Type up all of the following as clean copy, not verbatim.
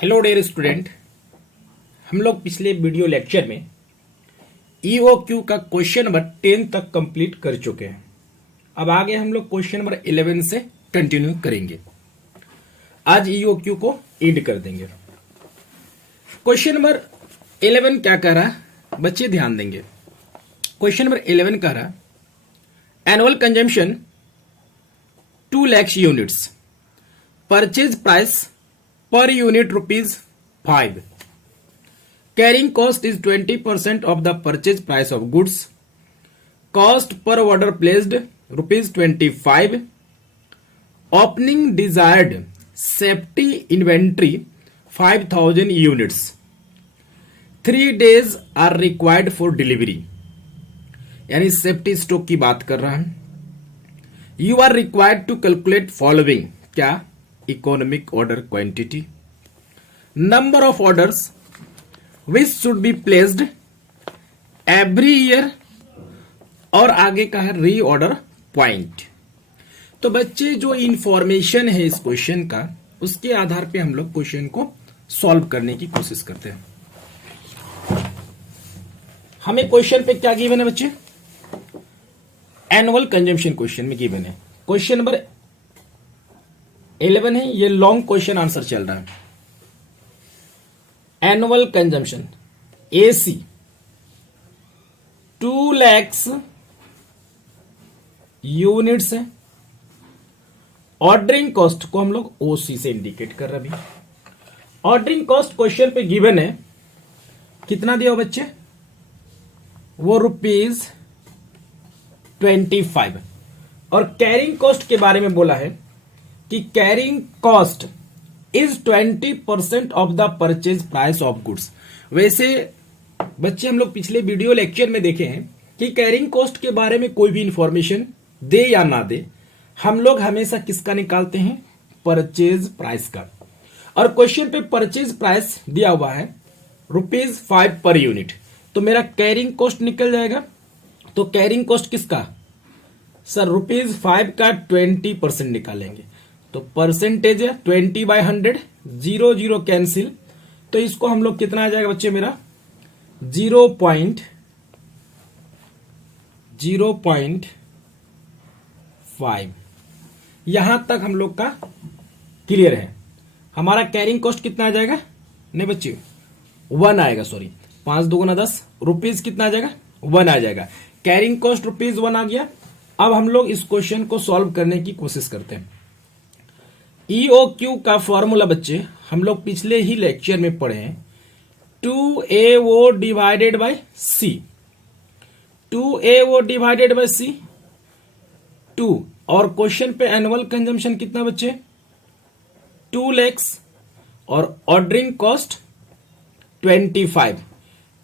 Hello dear student, हम लोग पिछले वीडियो लेक्चर में ईओक्यू का क्वेश्चन नंबर 10 तक कंप्लीट कर चुके हैं। अब आगे हम लोग क्वेश्चन नंबर 11 से कंटिन्यू करेंगे। आज ईओक्यू को एंड कर देंगे। क्वेश्चन नंबर 11 क्या कह रहा है, बच्चे ध्यान देंगे। क्वेश्चन नंबर 11 कह रहा है annual consumption 2 lakh units, purchase price per unit ₹5. Carrying cost is 20% of the purchase price of goods. Cost per order placed ₹25. Opening desired safety inventory 5,000 units. 3 days are required for delivery. यानी safety stock की बात कर रहा है। You are required to calculate following, क्या? Economic order quantity, number of orders which should be placed every year, और आगे का है रीऑर्डर पॉइंट। तो बच्चे जो इंफॉर्मेशन है इस क्वेश्चन का, उसके आधार पे हम लोग क्वेश्चन को सॉल्व करने की कोशिश करते हैं। हमें क्वेश्चन पे क्या गिवन है बच्चे? एनुअल कंजम्पशन क्वेश्चन में गिवन है। क्वेश्चन नंबर 11 है, ये लॉन्ग क्वेश्चन आंसर चल रहा है। Annual consumption AC 2 lakh units है। ऑर्डरिंग कॉस्ट को हम लोग ओसी से इंडिकेट कर रहे हैं। ऑर्डरिंग कॉस्ट क्वेश्चन पे गिवन है, कितना दिया हो बच्चे? वो ₹25। और कैरिंग कॉस्ट के बारे में बोला है कि carrying cost is 20% of the purchase price of goods. वैसे बच्चे हम लोग पिछले वीडियो लेक्चर में देखे हैं कि कैरिंग कॉस्ट के बारे में कोई भी इंफॉर्मेशन दे या ना दे, हम लोग हमेशा किसका निकालते हैं? परचेज प्राइस का। और क्वेश्चन पे परचेज प्राइस दिया हुआ है ₹5 पर यूनिट, तो मेरा कैरिंग कॉस्ट निकल जाएगा। तो कैरिंग कॉस्ट किसका सर? ₹5 का 20% निकालेंगे, तो परसेंटेज है 20/100, 0 0 कैंसिल, तो इसको हम लोग कितना आ जाएगा बच्चे मेरा? 0.05। यहां तक हम लोग का क्लियर है। हमारा कैरिंग कॉस्ट कितना आ जाएगा? नहीं बच्चे 1 आएगा, सॉरी 5 दूगुना 10, रुपीज कितना आ जाएगा? 1 आ जाएगा। कैरिंग कॉस्ट ₹1 आ गया। अब हम लोग इस क्वेश्चन को सॉल्व करने की कोशिश करते हैं। ईओक्यू का फॉर्मूला बच्चे हम लोग पिछले ही लेक्चर में पढ़े हैं, 2AO divided by C। 2AO divided by C 2। और क्वेश्चन पे एनुअल कंजम्पशन कितना बच्चे? 2 लाख, और ऑर्डरिंग कॉस्ट 25।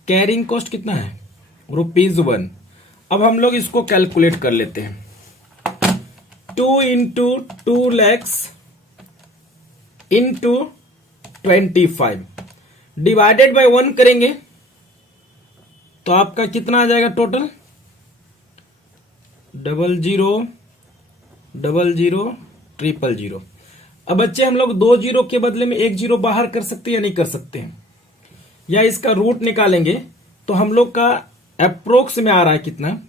कैरिंग कॉस्ट कितना है? ₹1। अब हम लोग इसको कैलकुलेट कर लेते हैं। 2 × 2 लाख इंटू 25 डिवाइडेड बाय 1 करेंगे तो आपका कितना आ जाएगा टोटल? 00 00 000। अब बच्चे हम लोग 2 जीरो के बदले में 1 जीरो बाहर कर सकते हैं या नहीं कर सकते हैं? या इसका रूट निकालेंगे तो हम लोग का अप्रोक्स में आ रहा है कितना?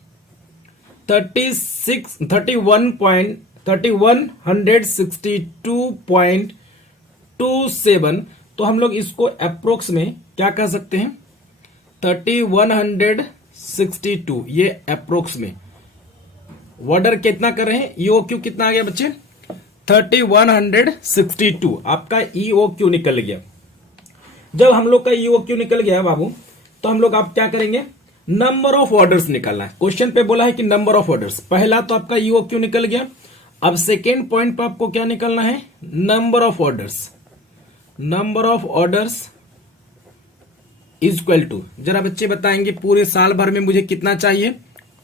3162.27। तो हम लोग इसको अप्रोक्स में क्या कह सकते हैं? 3162। ये अप्रोक्स में ऑर्डर कितना कर रहे हैं? ईओक्यू कितना आ गया बच्चे? 3162। आपका ईओक्यू निकल गया। जब हम लोग का ईओक्यू निकल गया बाबू, तो हम लोग आप क्या करेंगे? नंबर ऑफ ऑर्डर्स निकालना है। क्वेश्चन पे बोला है कि नंबर ऑफ ऑर्डर्स। पहला तो आपका ईओक्यू निकल गया। अब सेकेंड पॉइंट पे आपको क्या निकालना है? Number of orders. Number of orders is equal to, जरा बच्चे बताएंगे पूरे साल भर में मुझे कितना चाहिए?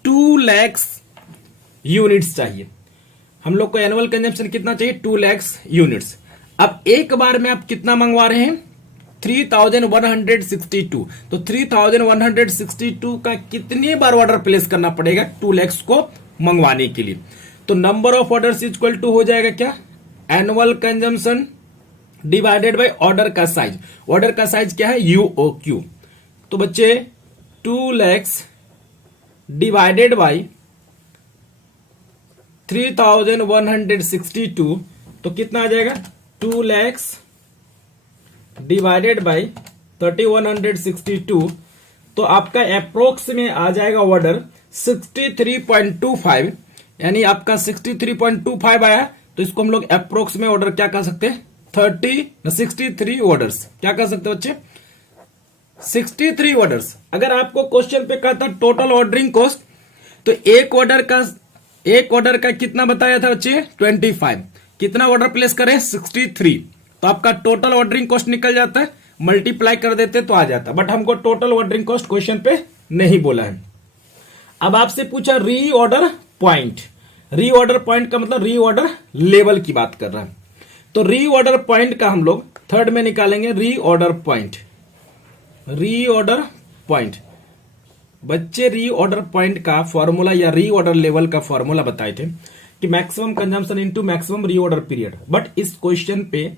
2 लाख यूनिट्स चाहिए। हम लोग को एनुअल कंजम्पशन कितना चाहिए? 2 लाख यूनिट्स। अब एक बार में आप कितना मंगवा रहे हैं? 3162। तो 3162 का कितनी बार ऑर्डर प्लेस करना पड़ेगा 2 लाख को मंगवाने के लिए? तो number of orders equal to हो जाएगा क्या? Annual consumption divided by order का साइज। ऑर्डर का साइज क्या है? UOQ। तो बच्चे 2 lakhs डिवाइडेड बाय 3162 तो कितना आ जाएगा? 2 lakhs डिवाइडेड बाय 3162 तो आपका अप्रोक्स में आ जाएगा ऑर्डर 63.25, यानी आपका 63.25 आया। तो इसको हम लोग अप्रोक्स में ऑर्डर क्या कर सकते हैं? 63 ऑर्डर्स। क्या कर सकते हैं बच्चे? 63 ऑर्डर्स। अगर आपको क्वेश्चन पे कहा था टोटल ऑर्डरिंग कॉस्ट, तो एक ऑर्डर का कितना बताया था बच्चे? 25। कितना ऑर्डर प्लेस करें? 63। तो आपका टोटल ऑर्डरिंग कॉस्ट निकल जाता है, मल्टीप्लाई कर देते तो आ जाता। बट हमको टोटल ऑर्डरिंग कॉस्ट क्वेश्चन पे नहीं बोला है। अब आपसे पूछा रीऑर्डर पॉइंट। रीऑर्डर पॉइंट का मतलब रीऑर्डर लेवल की बात कर रहा है। तो रीऑर्डर पॉइंट का हम लोग थर्ड में निकालेंगे रीऑर्डर पॉइंट। रीऑर्डर पॉइंट बच्चे, रीऑर्डर पॉइंट का फॉर्मूला या रीऑर्डर लेवल का फॉर्मूला बताए थे कि maximum consumption into maximum reorder period. But इस क्वेश्चन पे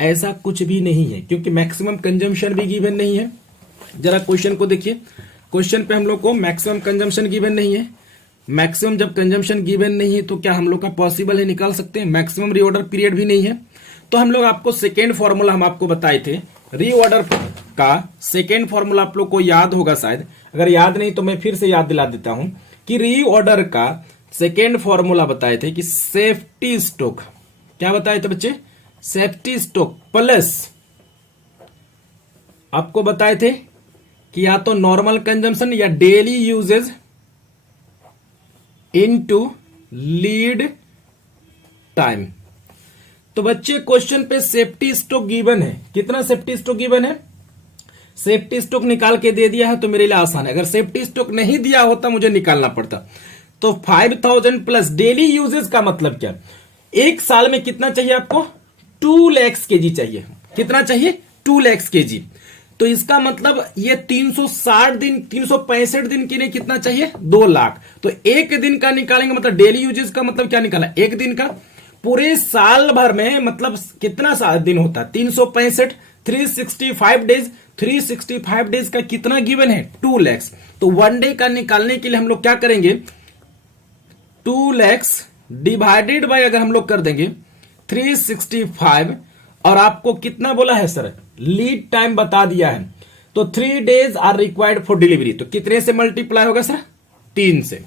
ऐसा कुछ भी नहीं है, क्योंकि मैक्सिमम कंजम्पशन भी गिवन नहीं है। जरा क्वेश्चन को देखिए, क्वेश्चन पे हम लोग को मैक्सिमम कंजम्पशन गिवन नहीं है। मैक्सिमम जब कंजम्पशन गिवन नहीं है तो क्या हम लोग का पॉसिबल है निकाल सकते हैं? मैक्सिमम रीऑर्डर पीरियड भी नहीं है। तो हम लोग आपको सेकेंड फॉर्मूला हम आपको बताए थे रीऑर्डर का। सेकेंड फॉर्मूला आप लोग को याद होगा शायद, अगर याद नहीं तो मैं फिर से याद दिला देता हूं कि रीऑर्डर का सेकेंड फॉर्मूला बताए थे कि सेफ्टी स्टॉक। क्या बताए थे बच्चे? सेफ्टी स्टॉक प्लस आपको बताए थे कि या तो नॉर्मल कंजम्पशन या daily usage into lead time. तो बच्चे क्वेश्चन पे सेफ्टी स्टॉक गिवन है। कितना सेफ्टी स्टॉक गिवन है? सेफ्टी स्टॉक निकाल के दे दिया है तो मेरे लिए आसान है। अगर सेफ्टी स्टॉक नहीं दिया होता मुझे निकालना पड़ता। तो 5000 प्लस डेली यूजेज का मतलब क्या? एक साल में कितना चाहिए आपको? 2 lakhs kg चाहिए। कितना चाहिए? 2 lakhs kg। तो इसका मतलब ये 360 दिन 365 दिन के लिए कितना चाहिए? 2 लाख। तो एक दिन का निकालेंगे, मतलब डेली यूजेज का मतलब क्या निकाला? एक दिन का। पूरे साल भर में मतलब कितना दिन होता है? 365, 365 डेज। 365 डेज का कितना गिवन है? 2 lakhs। तो 1 डे का निकालने के लिए हम लोग क्या करेंगे? 2 lakhs डिवाइडेड बाय अगर हम लोग कर देंगे 365, और आपको कितना बोला है सर? लीड टाइम बता दिया है। तो 3 days are required for delivery. तो कितने से मल्टीप्लाई होगा सर? 3 से।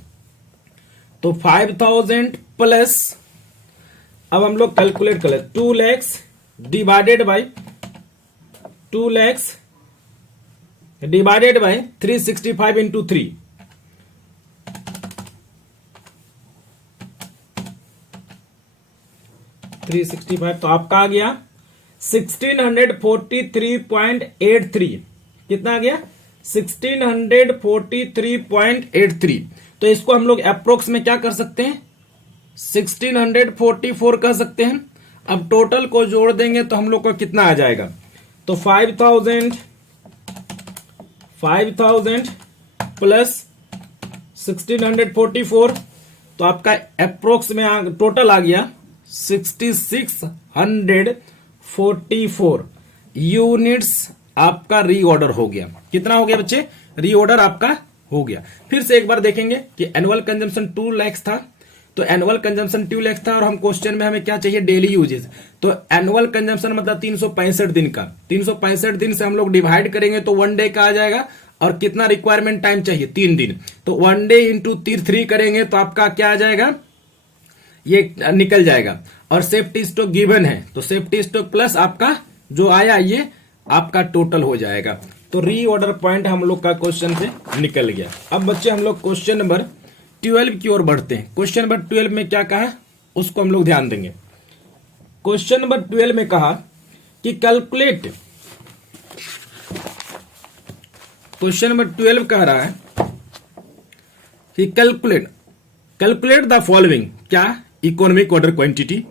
तो 5000 प्लस, अब हम लोग कैलकुलेट कर ले, 2 lakhs divided by 2 lakhs divided by 365 into 3। 365 तो आपका आ गया 1643.83। कितना आ गया? 1643.83। तो इसको हम लोग अप्रोक्स में क्या कर सकते हैं? 1644 कह सकते हैं। अब टोटल को जोड़ देंगे तो हम लोग का कितना आ जाएगा? तो 5000 प्लस 1644, तो आपका अप्रोक्स में टोटल आ गया 6644 यूनिट्स आपका रीऑर्डर हो गया। कितना हो गया बच्चे? रीऑर्डर आपका हो गया। फिर से एक बार देखेंगे कि एनुअल कंजम्पशन 2 lakhs था। तो एनुअल कंजम्पशन 2 lakhs था और हम क्वेश्चन में हमें क्या चाहिए? Daily usage. तो एनुअल कंजम्पशन मतलब 365 दिन का। 365 दिन से हम लोग डिवाइड करेंगे तो 1 डे का आ जाएगा। और कितना रिक्वायरमेंट टाइम चाहिए? 3 दिन। तो 1 डे इंटू 3 करेंगे तो आपका क्या आ जाएगा? ये निकल जाएगा। और सेफ्टी स्टॉक गिवन है तो सेफ्टी स्टॉक प्लस आपका जो आया ये आपका टोटल हो जाएगा। तो रीऑर्डर पॉइंट हम लोग का क्वेश्चन से निकल गया। अब बच्चे हम लोग क्वेश्चन नंबर 12 की ओर बढ़ते हैं। क्वेश्चन नंबर 12 में क्या कहा उसको हम लोग ध्यान देंगे। क्वेश्चन नंबर 12 में कहा कि कैलकुलेट, क्वेश्चन नंबर 12 कह रहा है कि कैलकुलेट द फॉलोइंग। क्या? Economic order quantity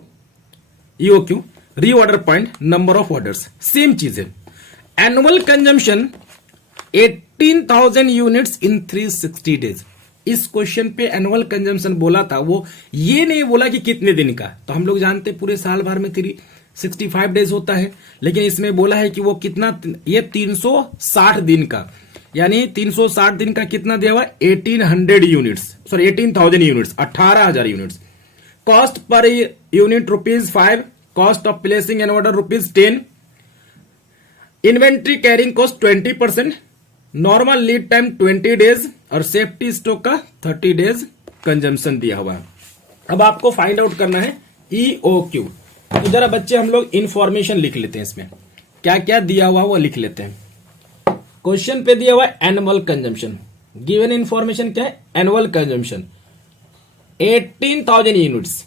EOQ, reorder point, number of orders, same चीज है। Annual consumption 18,000 units in 360 days. इस क्वेश्चन पे एनुअल कंजम्पशन बोला था, वो ये नहीं बोला कि कितने दिन का। तो हम लोग जानते पूरे साल भर में 65 डेज होता है, लेकिन इसमें बोला है कि वो कितना, ये 360 दिन का, यानी 360 दिन का कितना दिया हुआ, 1800 units, sorry 18,000 units, 18,000 units. Cost per unit ₹5, cost of placing an order ₹10, inventory carrying cost 20%, normal lead time 20 days और सेफ्टी स्टॉक का 30 डेज कंजम्पशन दिया हुआ है। अब आपको फाइंड आउट करना है EOQ। तो जरा बच्चे हम लोग इंफॉर्मेशन लिख लेते हैं, इसमें क्या क्या दिया हुआ वो लिख लेते हैं। क्वेश्चन पे दिया हुआ है एनुअल कंजम्पशन, गिवन इंफॉर्मेशन क्या है, एनुअल कंजम्पशन 18,000 यूनिट्स,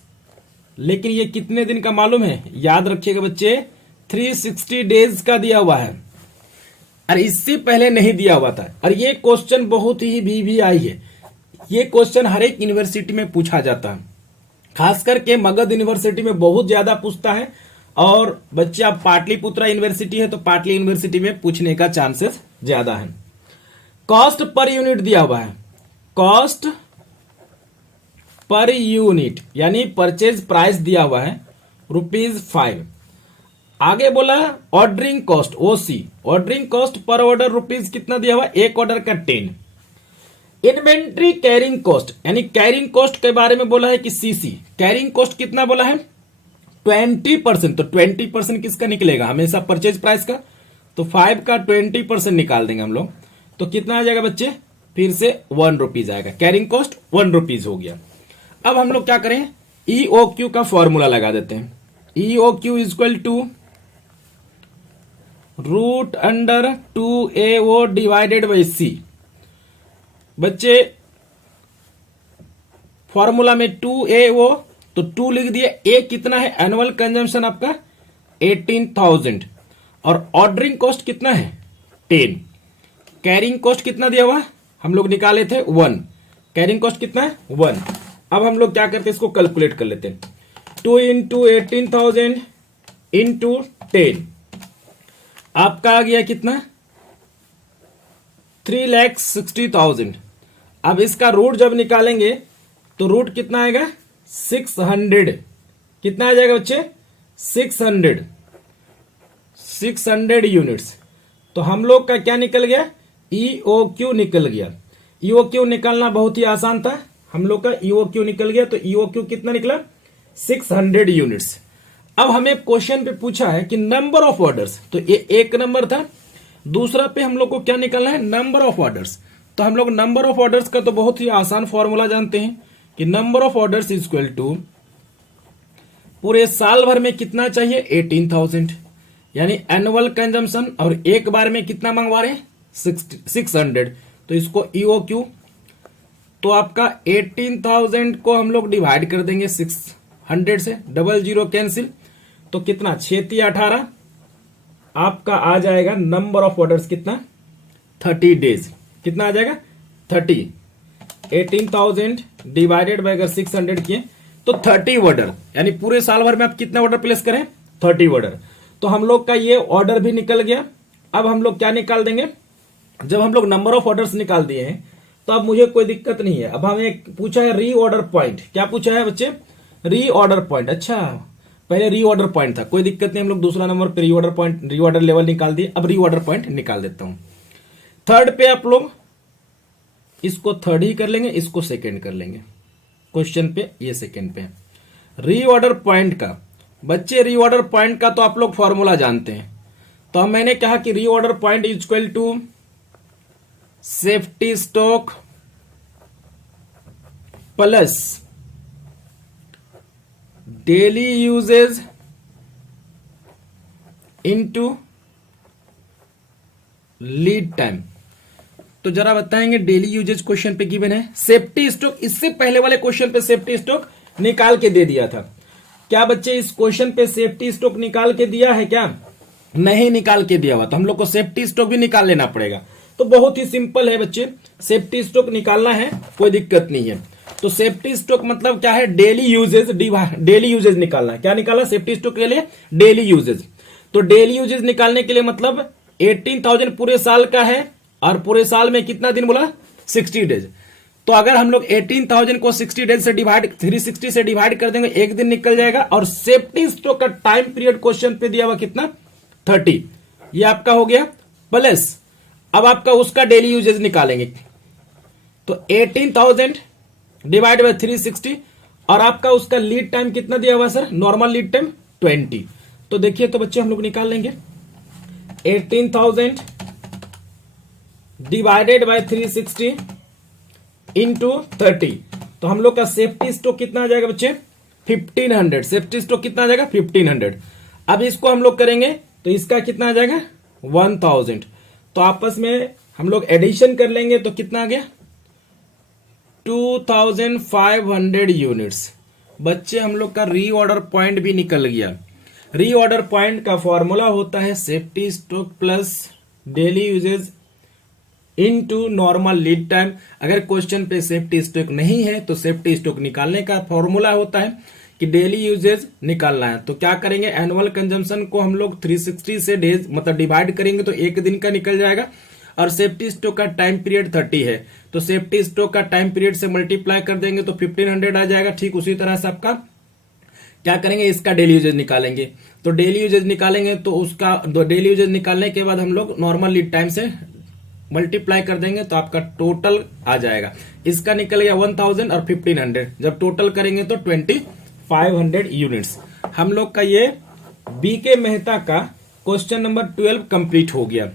लेकिन ये कितने दिन का मालूम है, याद रखिएगा बच्चे, 360 डेज का दिया हुआ है, और इससे पहले नहीं दिया हुआ था। और ये क्वेश्चन बहुत ही VVI है, ये क्वेश्चन हर एक यूनिवर्सिटी में पूछा जाता है, खास करके मगध यूनिवर्सिटी में बहुत ज्यादा पूछता है, और बच्चे आप पाटलिपुत्रा यूनिवर्सिटी है तो पाटली यूनिवर्सिटी में पूछने का चांसेस ज्यादा है। कॉस्ट पर यूनिट दिया हुआ है, कॉस्ट पर यूनिट यानी परचेज प्राइस दिया हुआ है ₹5। आगे बोला ordering cost OC, ordering cost per order rupees कितना दिया हुआ, एक ऑर्डर का 10। इन्वेंट्री कैरिंग कॉस्ट यानी कैरिंग कॉस्ट के बारे में बोला है कि CC, कैरिंग कॉस्ट कितना बोला है 20%, तो 20% किसका निकलेगा, हमेशा परचेज प्राइस का, तो 5 का 20% निकाल देंगे हम लोग, तो कितना आ जाएगा बच्चे, फिर से ₹1 आएगा, कैरिंग कॉस्ट ₹1 हो गया। अब हम लोग क्या करें, EOQ का फॉर्मूला लगा देते हैं। EOQ equal to √2AO divided by C। बच्चे फॉर्मूला में 2AO, तो 2 लिख दिए, A कितना है, एनुअल कंजम्पशन आपका 18,000, और ऑर्डरिंग कॉस्ट कितना है 10, कैरिंग कॉस्ट कितना दिया हुआ हम लोग निकाले थे 1, कैरिंग कॉस्ट कितना है 1। अब हम लोग क्या करते हैं, इसको कैलकुलेट कर लेते हैं, 2 इंटू 18,000 इंटू 10, आपका आ गया कितना 3,60,000। अब इसका रूट जब निकालेंगे तो रूट कितना आएगा 600, कितना आ जाएगा बच्चे 600 यूनिट्स। तो हम लोग का क्या निकल गया, EOQ निकल गया। EOQ निकालना बहुत ही आसान था, हम लोग का EOQ निकल गया, तो EOQ कितना निकला 600 यूनिट्स। अब हमें क्वेश्चन पे पूछा है कि नंबर ऑफ ऑर्डर्स, तो ये एक नंबर था, दूसरा पे हम लोग को क्या निकालना है, नंबर ऑफ ऑर्डर्स। तो हम लोग नंबर ऑफ ऑर्डर्स का तो बहुत ही आसान फॉर्मूला जानते हैं कि number of orders equal to पूरे साल भर में कितना चाहिए 18,000, यानी एनुअल कंजम्पशन, और एक बार में कितना मंगवा रहे हैं 600, तो इसको EOQ, तो आपका 18,000 को हम लोग डिवाइड कर देंगे 600 से, 00 कैंसिल, तो कितना 6×18 आपका आ जाएगा नंबर ऑफ ऑर्डर्स कितना 30 डेज, कितना आ जाएगा 30, 18,000 डिवाइडेड बाय अगर 600 किए तो 30 ऑर्डर, यानी पूरे साल भर में आप कितना ऑर्डर प्लेस करें 30 ऑर्डर। तो हम लोग का ये ऑर्डर भी निकल गया। अब हम लोग क्या निकाल देंगे, जब हम लोग नंबर ऑफ ऑर्डर्स निकाल दिए हैं तो अब मुझे कोई दिक्कत नहीं है। अब हमें पूछा है री ऑर्डर पॉइंट, क्या पूछा है बच्चे, री ऑर्डर पॉइंट। अच्छा पहले री ऑर्डर पॉइंट था, कोई दिक्कत नहीं, हम लोग दूसरा नंबर पे री ऑर्डर पॉइंट, री ऑर्डर लेवल निकाल दिए। अब री ऑर्डर पॉइंट निकाल देता हूं। थर्ड पे आप लोग इसको थर्ड ही कर लेंगे, इसको सेकेंड कर लेंगे। क्वेश्चन पे ये सेकेंड पे री ऑर्डर पॉइंट का, बच्चे री ऑर्डर पॉइंट का तो आप लोग फॉर्मूला जानते हैं। तो अब मैंने कहा कि reorder point is equal to safety stock plus daily usage into lead time. तो जरा बताएंगे डेली यूजेज क्वेश्चन पे गिवन है, सेफ्टी स्टॉक इससे पहले वाले क्वेश्चन पे सेफ्टी स्टॉक निकाल के दे दिया था। क्या बच्चे इस क्वेश्चन पे सेफ्टी स्टॉक निकाल के दिया है क्या, नहीं निकाल के दिया हुआ, तो हम लोग को सेफ्टी स्टॉक भी निकाल लेना पड़ेगा। तो बहुत ही सिंपल है बच्चे, सेफ्टी स्टॉक निकालना है कोई दिक्कत नहीं है। तो सेफ्टी स्टॉक मतलब क्या है, डेली यूजेज, डेली यूजेज निकालना। क्या निकालना सेफ्टी स्टॉक के लिए, डेली यूजेज। तो डेली यूजेज निकालने के लिए मतलब 18,000 पूरे साल का है, और पूरे साल में कितना दिन बोला 60 डेज। तो अगर हम लोग 18,000 को 60 डेज से डिवाइड 360 से डिवाइड कर देंगे, एक दिन निकल जाएगा। और सेफ्टी स्टॉक का टाइम पीरियड क्वेश्चन पे दिया हुआ कितना 30, ये आपका हो गया। प्लस अब आपका उसका डेली यूजेज निकालेंगे, तो 18,000 डिवाइड बाय 360 और आपका उसका लीड टाइम कितना दिया हुआ सर, नॉर्मल लीड टाइम 20। तो देखिए तो बच्चे हम लोग निकाल लेंगे 18,000 डिवाइडेड बाय 360 इंटू 30, तो हम लोग का सेफ्टी स्टॉक कितना आ जाएगा बच्चे 1500। सेफ्टी स्टॉक कितना आ जाएगा 1500। अब इसको हम लोग करेंगे तो इसका कितना आ जाएगा 1000। तो आपस में हम लोग एडिशन कर लेंगे तो कितना आ गया 2500 यूनिट्स। बच्चे हम लोग का रीऑर्डर पॉइंट भी निकल गया। रीऑर्डर पॉइंट का फॉर्मूला होता है safety stock plus daily usage into normal lead time. अगर क्वेश्चन पे सेफ्टी स्टॉक नहीं है तो सेफ्टी स्टॉक निकालने का फॉर्मूला होता है कि डेली यूजेज निकालना है। तो क्या करेंगे, एनुअल कंजम्पशन को हम लोग 360 से डेज मतलब डिवाइड करेंगे तो एक दिन का निकल जाएगा। और सेफ्टी स्टॉक का टाइम पीरियड 30 है, तो सेफ्टी स्टॉक का टाइम पीरियड से मल्टीप्लाई कर देंगे तो 1500 आ जाएगा। ठीक उसी तरह से आपका क्या करेंगे, इसका डेली यूजेज निकालेंगे। तो डेली यूजेज निकालेंगे तो उसका डेली यूजेज निकालने के बाद हम लोग नॉर्मल लीड टाइम से मल्टीप्लाई कर देंगे तो आपका टोटल आ जाएगा। इसका निकल गया 1000 और 1500, जब टोटल करेंगे तो 2500 यूनिट्स। हम लोग का ये बीके मेहता का क्वेश्चन नंबर 12 कंप्लीट हो गया।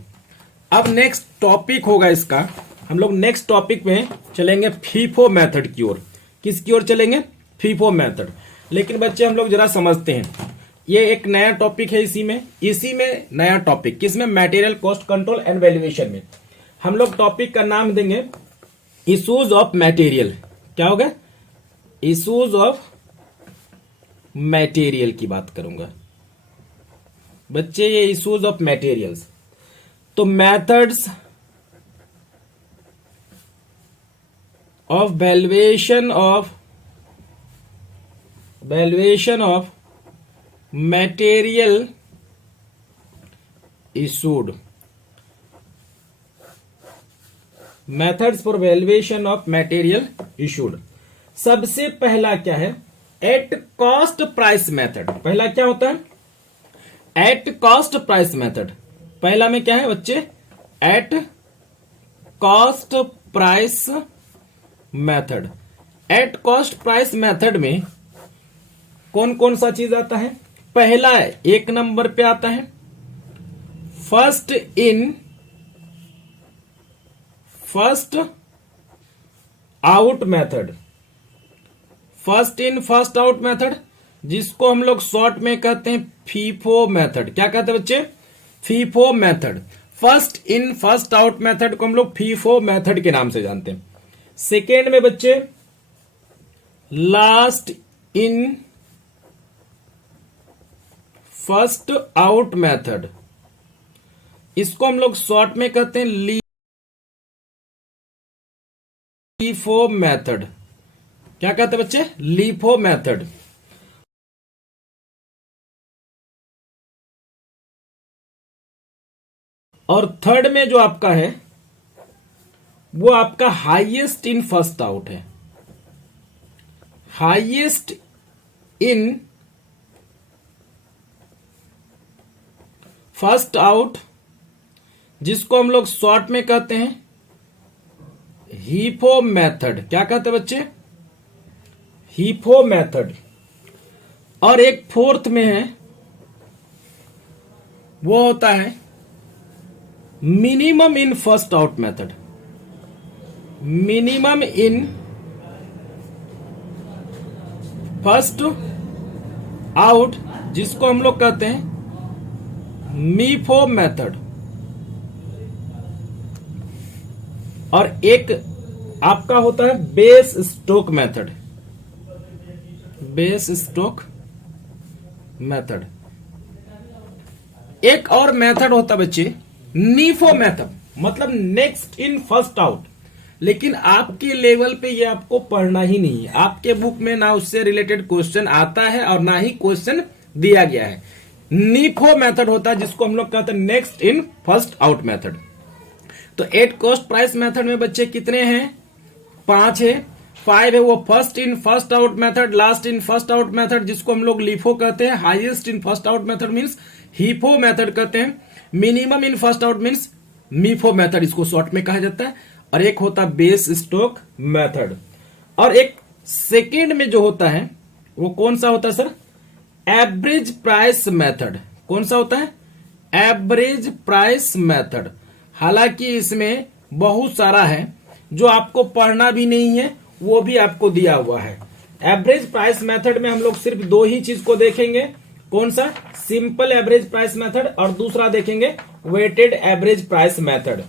अब नेक्स्ट टॉपिक होगा इसका, हम लोग नेक्स्ट टॉपिक में चलेंगे फीफो मेथड की ओर। किसकी ओर चलेंगे, फीफो मेथड। लेकिन बच्चे हम लोग जरा समझते हैं, ये एक नया टॉपिक है, इसी में नया टॉपिक किसमें, material cost control and valuation में। हम लोग टॉपिक का नाम देंगे इश्यूज ऑफ मटेरियल। क्या होगा, इश्यूज ऑफ मटेरियल की बात करूंगा बच्चे, ये इश्यूज ऑफ मटेरियल्स। तो methods of valuation of material issued, methods for valuation of material issued. सबसे पहला क्या है, एट कॉस्ट प्राइस मेथड। पहला क्या होता है, एट कॉस्ट प्राइस मेथड। पहला में क्या है बच्चे, eight cost price method. Eight cost price method में कौन कौन सा चीज आता है, पहला है, एक नंबर पे आता है first in first out method. First in first out method, जिसको हम लोग शॉर्ट में कहते हैं फीफो मेथड। क्या कहते हैं बच्चे, FIFO method. First in first out method को हम लोग फीफो मेथड के नाम से जानते हैं। सेकेंड में बच्चे last in first out method, इसको हम लोग शॉर्ट में कहते हैं लीफो मेथड। क्या कहते हैं बच्चे, लीफो मेथड। और थर्ड में जो आपका है वो आपका हाईएस्ट इन फर्स्ट आउट है। हाईएस्ट इन फर्स्ट आउट, जिसको हम लोग शॉर्ट में कहते हैं हीफो मेथड। क्या कहते हैं बच्चे, हीफो मेथड। और एक फोर्थ में है, वो होता है minimum in first out method. Minimum in first out, जिसको हम लोग कहते हैं मीफो मेथड। और एक आपका होता है base stock method. Base stock method. एक और मेथड होता है बच्चे नीफो मेथड, मतलब नेक्स्ट इन फर्स्ट आउट। लेकिन आपके लेवल पे ये आपको पढ़ना ही नहीं है, आपके बुक में ना उससे रिलेटेड क्वेश्चन आता है और ना ही क्वेश्चन दिया गया है। नीफो मेथड होता है जिसको हम लोग कहते हैं next in first out method. तो एट कॉस्ट प्राइस मेथड में बच्चे कितने हैं, 5 है। 5 है वो first in first out method, last in first out method, जिसको हम लोग लिफो कहते हैं। Highest in first out method means HIFO method कहते हैं। Minimum in first out means MIFO method, इसको शॉर्ट में कहा जाता है। और एक होता है बेस स्टॉक मेथड। और एक सेकेंड में जो होता है वो कौन सा होता है सर? Average price method. कौन सा होता है? Average price method. हालांकि इसमें बहुत सारा है जो आपको पढ़ना भी नहीं है, वो भी आपको दिया हुआ है। एवरेज प्राइस मेथड में हम लोग सिर्फ 2 ही चीज को देखेंगे। कौन सा? सिंपल एवरेज प्राइस मेथड, और दूसरा देखेंगे वेटेड एवरेज प्राइस मेथड।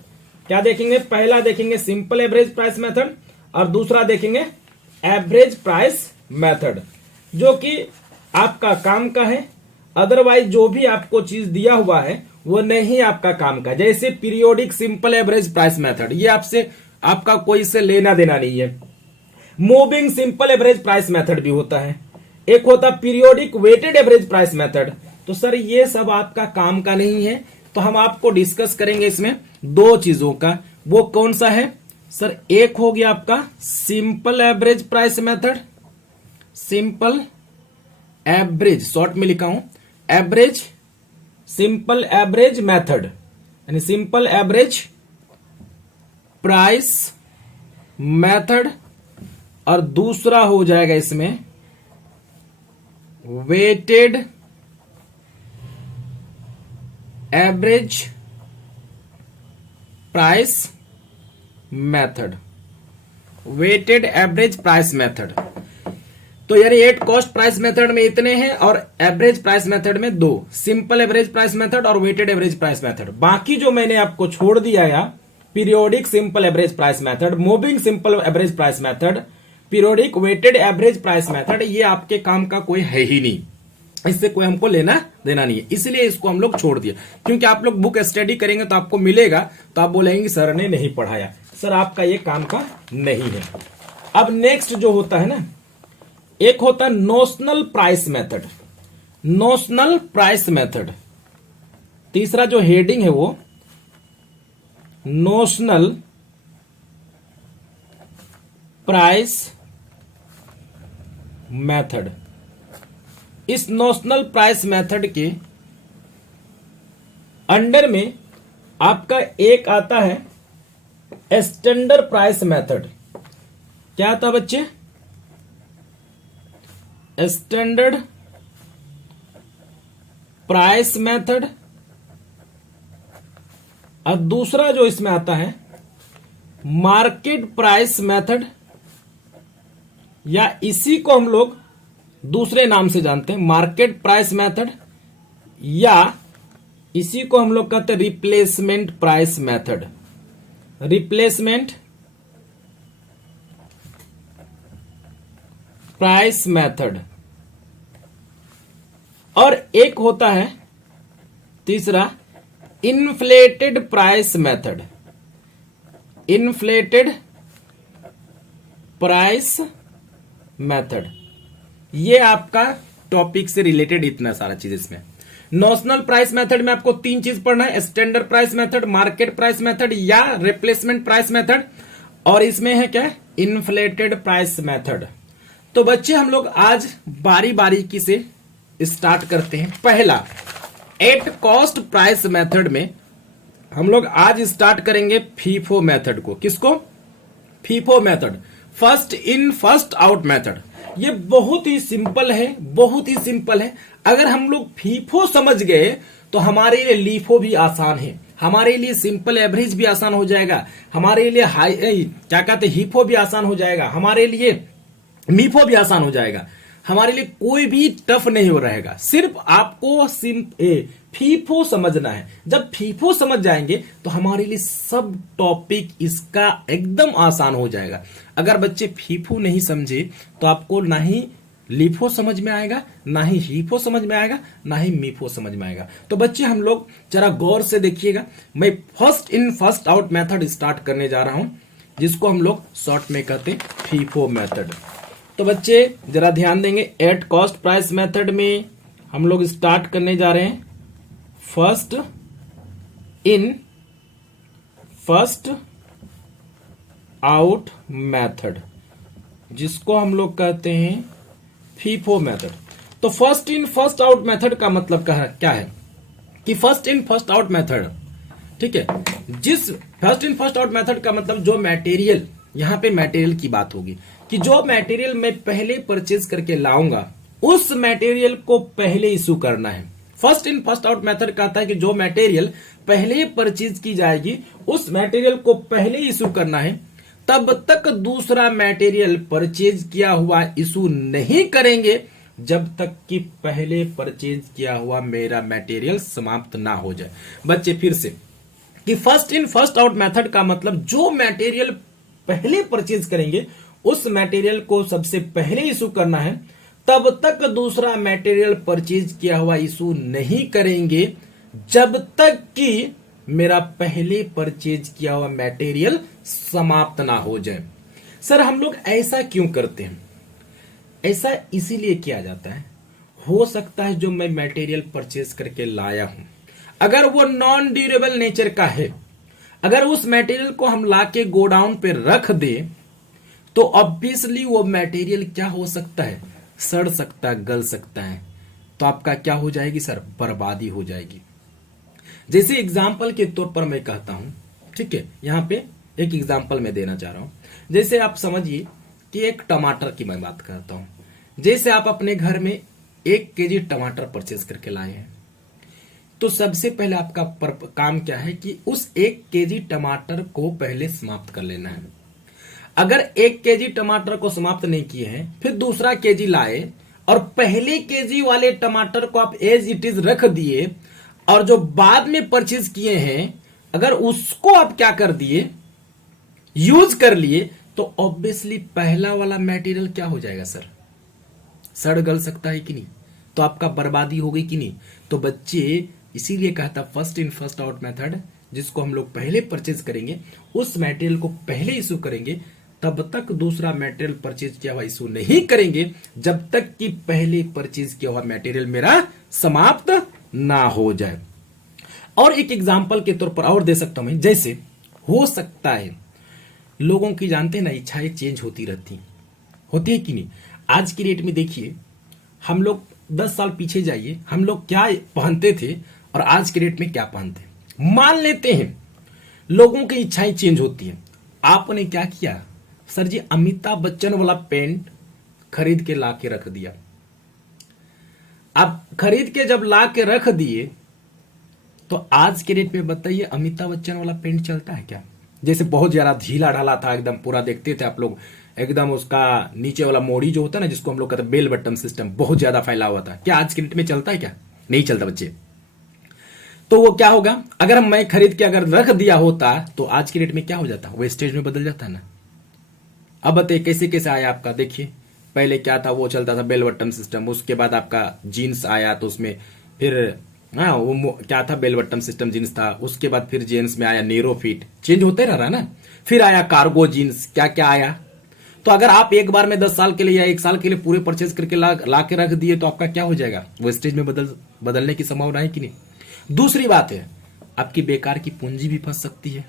क्या देखेंगे? पहला देखेंगे सिंपल एवरेज प्राइस मेथड, और दूसरा देखेंगे एवरेज प्राइस मेथड, जो कि आपका काम का है। अदरवाइज जो भी आपको चीज दिया हुआ है वो नहीं आपका काम का। जैसे periodic simple average price method, ये आपसे आपका कोई से लेना देना नहीं है। Moving simple average price method भी होता है। एक होता periodic weighted average price method. तो सर ये सब आपका काम का नहीं है, तो हम आपको डिस्कस करेंगे इसमें 2 चीजों का। वो कौन सा है सर? एक हो गया आपका simple average price method, simple average, short में लिखा हूं एवरेज, सिंपल एवरेज मेथड यानी सिंपल एवरेज प्राइस मेथड। और दूसरा हो जाएगा इसमें weighted average price method, weighted average price method. तो यानी एट कॉस्ट प्राइस मेथड में इतने हैं और एवरेज प्राइस मेथड में 2, सिंपल एवरेज प्राइस मेथड और वेटेड एवरेज प्राइस मेथड। बाकी जो मैंने आपको छोड़ दिया है, periodic simple average price method, moving simple average price method, periodic weighted average price method, ये आपके काम का कोई है ही नहीं, इससे कोई हमको लेना देना नहीं है। इसलिए इसको हम लोग छोड़ दिया, क्योंकि आप लोग बुक स्टडी करेंगे तो आपको मिलेगा, तो आप बोलेंगे सर ने नहीं पढ़ाया। सर आपका ये काम का नहीं है। अब नेक्स्ट जो होता है ना, एक होता है notional price method, notional price method. तीसरा जो हेडिंग है वो नोशनल प्राइस मेथड। इस नोशनल प्राइस मेथड के अंडर में आपका एक आता है स्टैंडर्ड प्राइस मेथड। क्या आता बच्चे? Standard price method. और दूसरा जो इसमें आता है मार्केट प्राइस मेथड, या इसी को हम लोग दूसरे नाम से जानते हैं मार्केट प्राइस मेथड, या इसी को हम लोग कहते हैं replacement price method, replacement price method. और एक होता है तीसरा inflated price method, inflated price method. ये आपका टॉपिक से रिलेटेड इतना सारा चीज इसमें। नोशनल प्राइस मेथड में आपको 3 चीज पढ़ना है, standard price method, market price method या रिप्लेसमेंट प्राइस मेथड। और इसमें है क्या? Inflated price method. तो बच्चे हम लोग आज बारी बारी से स्टार्ट करते हैं। पहला एट कॉस्ट प्राइस मेथड में हम लोग आज स्टार्ट करेंगे फीफो मेथड को। किसको? FIFO method, first in first out method. ये बहुत ही सिंपल है, बहुत ही सिंपल है। अगर हम लोग फीफो समझ गए तो हमारे लिए लीफो भी आसान है, हमारे लिए सिंपल एवरेज भी आसान हो जाएगा, हमारे लिए हाई क्या कहते हीफो भी आसान हो जाएगा, हमारे लिए मीफो भी आसान हो जाएगा, हमारे लिए कोई भी टफ नहीं हो रहेगा। सिर्फ आपको फीफो समझना है। जब फीफो समझ जाएंगे तो हमारे लिए सब टॉपिक इसका एकदम आसान हो जाएगा। अगर बच्चे फीफो नहीं समझे तो आपको ना ही लीफो समझ में आएगा, ना ही हीफो समझ में आएगा, ना ही मीफो समझ में आएगा। तो बच्चे हम लोग जरा गौर से देखिएगा। मैं first in first out method start करने जा रहा हूं, जिसको हम लोग शॉर्ट में कहते हैं फीफो मेथड। तो बच्चे जरा ध्यान देंगे, एट कॉस्ट प्राइस मेथड में हम लोग स्टार्ट करने जा रहे हैं first in first out method, जिसको हम लोग कहते हैं फीफो मेथड। तो first in first out method का मतलब क्या है कि first in first out method, ठीक है, जिस first in first out method का मतलब जो मटेरियल, यहां पे मटेरियल की बात होगी कि जो मटेरियल मैं पहले परचेज करके लाऊंगा उस मटेरियल को पहले इशू करना है। First in first out method कहता है कि जो मटेरियल पहले परचेज की जाएगी उस मटेरियल को पहले इशू करना है, तब तक दूसरा मटेरियल परचेज किया हुआ इशू नहीं करेंगे जब तक कि पहले परचेज किया हुआ मेरा मटेरियल समाप्त ना हो जाए। बच्चे फिर से कि first in first out method का मतलब जो मटेरियल पहले परचेज करेंगे उस मटेरियल को सबसे पहले इशू करना है, तब तक दूसरा मटेरियल परचेज किया हुआ इशू नहीं करेंगे जब तक कि मेरा पहले परचेज किया हुआ मटेरियल समाप्त ना हो जाए। सर हम लोग ऐसा क्यों करते हैं? ऐसा इसीलिए किया जाता है, हो सकता है जो मैं मटेरियल परचेज करके लाया हूं अगर वो नॉन ड्यूरेबल नेचर का है, अगर उस मटेरियल को हम लाके गोडाउन पे रख दे तो ऑब्वियसली वो मटेरियल क्या हो सकता है, सड़ सकता है, गल सकता है, तो आपका क्या हो जाएगी सर, बर्बादी हो जाएगी। जैसे एग्जाम्पल के तौर पर मैं कहता हूं, ठीक है, यहां पे एक एग्जाम्पल मैं देना चाह रहा हूं। जैसे आप समझिए कि एक टमाटर की मैं बात करता हूं। जैसे आप अपने घर में 1 केजी टमाटर परचेज करके लाए हैं, तो सबसे पहले आपका काम क्या है कि उस 1 केजी टमाटर को पहले समाप्त कर लेना है। अगर 1 केजी टमाटर को समाप्त नहीं किए हैं, फिर दूसरा केजी लाए और पहले केजी वाले टमाटर को आप एज इट इज रख दिए, और जो बाद में परचेज किए हैं अगर उसको आप क्या कर दिए, यूज कर लिए, तो ऑब्वियसली पहला वाला मटेरियल क्या हो जाएगा सर, सड़ गल सकता है कि नहीं, तो आपका बर्बादी हो गई कि नहीं। तो बच्चे इसीलिए कहता first in first out method, जिसको हम लोग पहले परचेज करेंगे उस मटेरियल को पहले इशू करेंगे, तब तक दूसरा मटेरियल परचेज किया हुआ इशू नहीं करेंगे जब तक कि पहले परचेज किया हुआ मटेरियल मेरा समाप्त ना हो जाए। और एक एग्जांपल के तौर पर और दे सकता हूं मैं, जैसे हो सकता है लोगों की, जानते हैं ना, इच्छाएं चेंज होती रहती, होती है कि नहीं। आज की डेट में देखिए, हम लोग 10 साल पीछे जाइए, हम लोग क्या पहनते थे और आज के डेट में क्या पहनते हैं। मान लेते हैं लोगों की इच्छाएं चेंज होती है, आपने क्या किया सर जी, अमिताभ बच्चन वाला पेंट खरीद के ला के रख दिया। अब खरीद के जब ला के रख दिए तो आज के डेट में बताइए अमिताभ बच्चन वाला पेंट चलता है क्या? जैसे बहुत ज्यादा ढीला ढाला था, एकदम पूरा देखते थे आप लोग, एकदम उसका नीचे वाला मोड़ी जो होता है ना, जिसको हम लोग कहते हैं बेल बटन सिस्टम, बहुत ज्यादा फैला हुआ था, क्या आज के डेट में चलता है क्या? नहीं चलता बच्चे। तो वो क्या होगा, अगर मैं खरीद के अगर रख दिया होता तो आज की डेट में क्या हो जाता, वेस्टेज में बदल जाता ना। अब बताइए कैसे कैसे आया आपका, देखिए पहले क्या था, वो चलता था बेल बटन सिस्टम, उसके बाद आपका जीन्स आया तो उसमें फिर वो क्या था, बेल बटन सिस्टम जीन्स था, उसके बाद फिर जीन्स में आया नेरो फिट, चेंज होते रहा ना, फिर आया कार्गो जीन्स, क्या क्या आया। तो अगर आप एक बार में 10 साल के लिए या 1 साल के लिए पूरे परचेज करके ला के रख दिए तो आपका क्या हो जाएगा, वेस्टेज में बदलने की संभावना है कि नहीं। दूसरी बात है, आपकी बेकार की पूंजी भी फंस सकती है।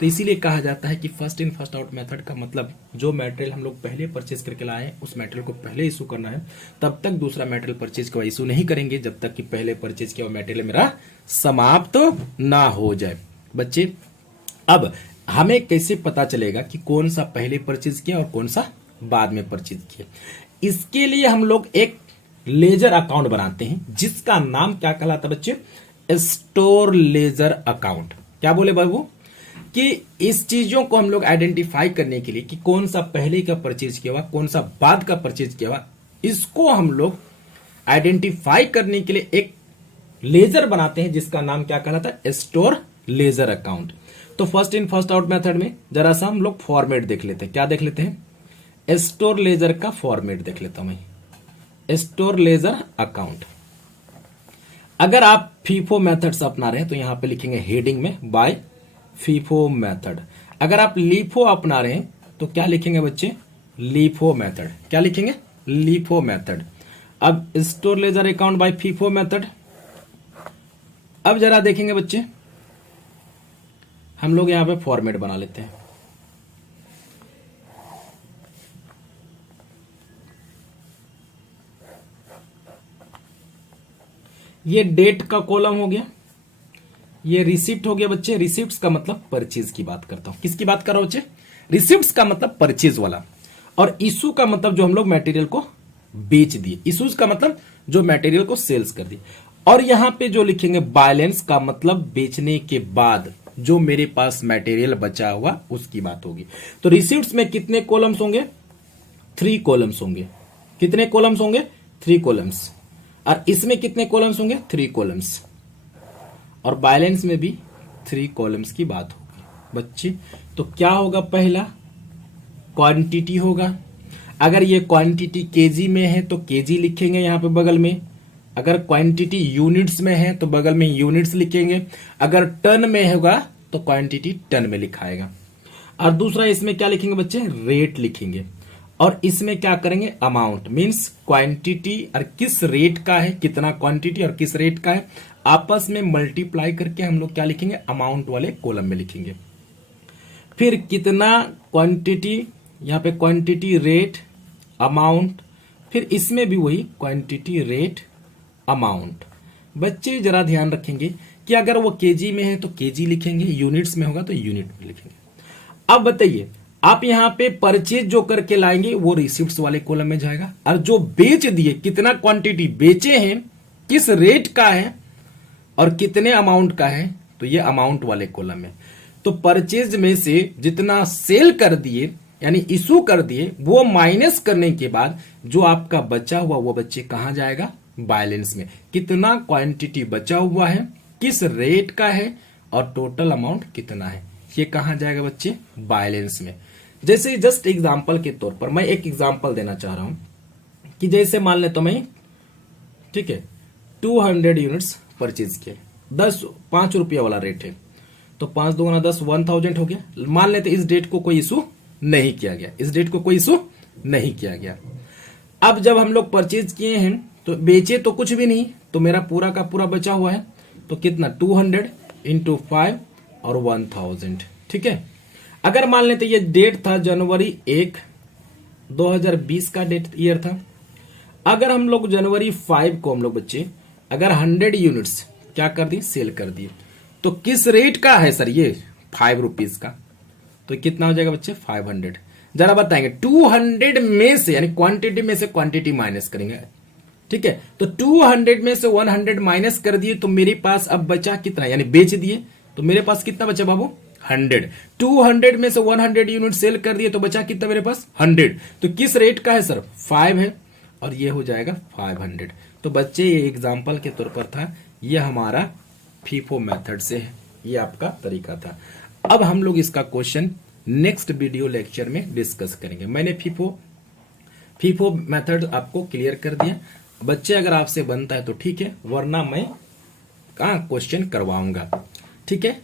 तो इसीलिए कहा जाता है कि first in first out method का मतलब जो मटेरियल हम लोग पहले परचेज करके लाए उस मटेरियल को पहले इशू करना है, तब तक दूसरा मटेरियल परचेज का इशू नहीं करेंगे जब तक कि पहले परचेज किया हुआ मटेरियल मेरा समाप्त ना हो जाए। बच्चे अब हमें कैसे पता चलेगा कि कौन सा पहले परचेज किया और कौन सा बाद में परचेज किया? इसके लिए हम लोग एक लेजर अकाउंट बनाते हैं जिसका नाम क्या कहलाता है बच्चे, स्टोर लेजर अकाउंट। क्या बोले बाबू कि इस चीजों को हम लोग आइडेंटिफाई करने के लिए कि कौन सा पहले का परचेज किया हुआ, कौन सा बाद का परचेज किया हुआ, इसको हम लोग आइडेंटिफाई करने के लिए एक लेजर बनाते हैं जिसका नाम क्या कहलाता है, स्टोर लेजर अकाउंट। तो first in first out method में जरा सा हम लोग फॉर्मेट देख लेते हैं। क्या देख लेते हैं, स्टोर लेजर का फॉर्मेट देख लेता हूं मैं, स्टोर लेजर अकाउंट। अगर आप फीफो मेथड्स अपना रहे हैं तो यहां पे लिखेंगे हेडिंग में बाय फीफो मेथड। अगर आप लीफो अपना रहे हैं तो क्या लिखेंगे बच्चे, लीफो मेथड। क्या लिखेंगे, लीफो मेथड। अब store ledger account by FIFO method. अब जरा देखेंगे बच्चे, हम लोग यहां पे फॉर्मेट बना लेते हैं। ये डेट का कॉलम हो गया, ये रिसिप्ट हो गया बच्चे। रिसिप्ट का मतलब परचेज की बात करता हूं। किसकी बात कर रहा हूं बच्चे? रिसिप्ट का मतलब परचेज वाला। और इशू का मतलब जो हम लोग मटेरियल को बेच दिए। इशूज का मतलब जो मटेरियल को सेल्स कर दिए। और यहां पे जो लिखेंगे बैलेंस का मतलब बेचने के बाद जो मेरे पास मटेरियल बचा हुआ उसकी बात होगी। तो रिसिप्ट्स में कितने कॉलम्स होंगे? 3 कॉलम्स होंगे। कितने कॉलम्स होंगे? 3 कॉलम्स। और इसमें कितने कॉलम्स होंगे? 3 कॉलम्स। और बैलेंस में भी 3 कॉलम्स की बात होगी बच्चे। तो क्या होगा? पहला क्वांटिटी होगा। अगर ये क्वांटिटी केजी में है तो केजी लिखेंगे यहां पे बगल में। अगर क्वांटिटी यूनिट्स में है तो बगल में यूनिट्स लिखेंगे। अगर टन में होगा तो क्वांटिटी टन में लिखाएगा। और दूसरा इसमें क्या लिखेंगे बच्चे? रेट लिखेंगे। और इसमें क्या करेंगे? अमाउंट, मींस क्वांटिटी और किस रेट का है, कितना क्वांटिटी और किस रेट का है, आपस में मल्टीप्लाई करके हम लोग क्या लिखेंगे? अमाउंट वाले कॉलम में लिखेंगे। फिर कितना क्वांटिटी, यहां पे क्वांटिटी, रेट, अमाउंट। फिर इसमें भी वही क्वांटिटी, रेट, अमाउंट। बच्चे जरा ध्यान रखेंगे कि अगर वो केजी में है तो केजी लिखेंगे, यूनिट्स में होगा तो यूनिट में लिखेंगे। अब बताइए, आप यहां पे परचेज जो करके लाएंगे वो रिसिप्ट्स वाले कॉलम में जाएगा। और जो बेच दिए, कितना क्वांटिटी बेचे हैं, किस रेट का है और कितने अमाउंट का है, तो ये अमाउंट वाले कॉलम में। तो परचेज में से जितना सेल कर दिए यानी इशू कर दिए वो माइनस करने के बाद जो आपका बचा हुआ वो बच्चे कहां जाएगा? बैलेंस में। कितना क्वांटिटी बचा हुआ है, किस रेट का है और टोटल अमाउंट कितना है, ये कहां जाएगा बच्चे? बैलेंस में। जैसे जस्ट एग्जांपल के तौर पर मैं एक एग्जांपल देना चाह रहा हूं कि जैसे मान ले तो मैं, ठीक है, 200 यूनिट्स परचेज किए, 5 रुपया वाला रेट है, तो 5 दूना 10, 1000 हो गया। मान लेते इस डेट को कोई इशू नहीं किया गया, इस डेट को कोई इशू नहीं किया गया। अब जब हम लोग परचेज किए हैं तो बेचे तो कुछ भी नहीं, तो मेरा पूरा का पूरा बचा हुआ है। तो कितना? 200 इंटू 5 और 1000, ठीक है। अगर मान लेते ये डेट था जनवरी 1, 2020 का डेट ईयर था। अगर हम लोग जनवरी 5 को हम लोग बच्चे अगर 100 यूनिट्स क्या कर दिए? सेल कर दिए, तो किस रेट का है सर? ये 5 रुपीज का, तो कितना हो जाएगा बच्चे? 500। जरा बताएंगे 200 में से यानी क्वांटिटी में से क्वांटिटी माइनस करेंगे, ठीक है। तो 200 में से 100 माइनस कर दिए तो मेरे पास अब बचा कितना? यानी बेच दिए तो मेरे पास कितना बचा बाबू? 100। 200 में से 100 यूनिट सेल कर दिए तो बचा कितना मेरे पास? 100। तो किस रेट का है सर? 5 है और ये हो जाएगा 500। तो बच्चे ये एग्जांपल के तौर पर था, ये हमारा फीफो मेथड से है, ये आपका तरीका था। अब हम लोग इसका क्वेश्चन नेक्स्ट वीडियो लेक्चर में डिस्कस करेंगे। मैंने फीफो मेथड आपको क्लियर कर दिया बच्चे। अगर आपसे बनता है तो ठीक है, वरना मैं कहां क्वेश्चन करवाऊंगा, ठीक है।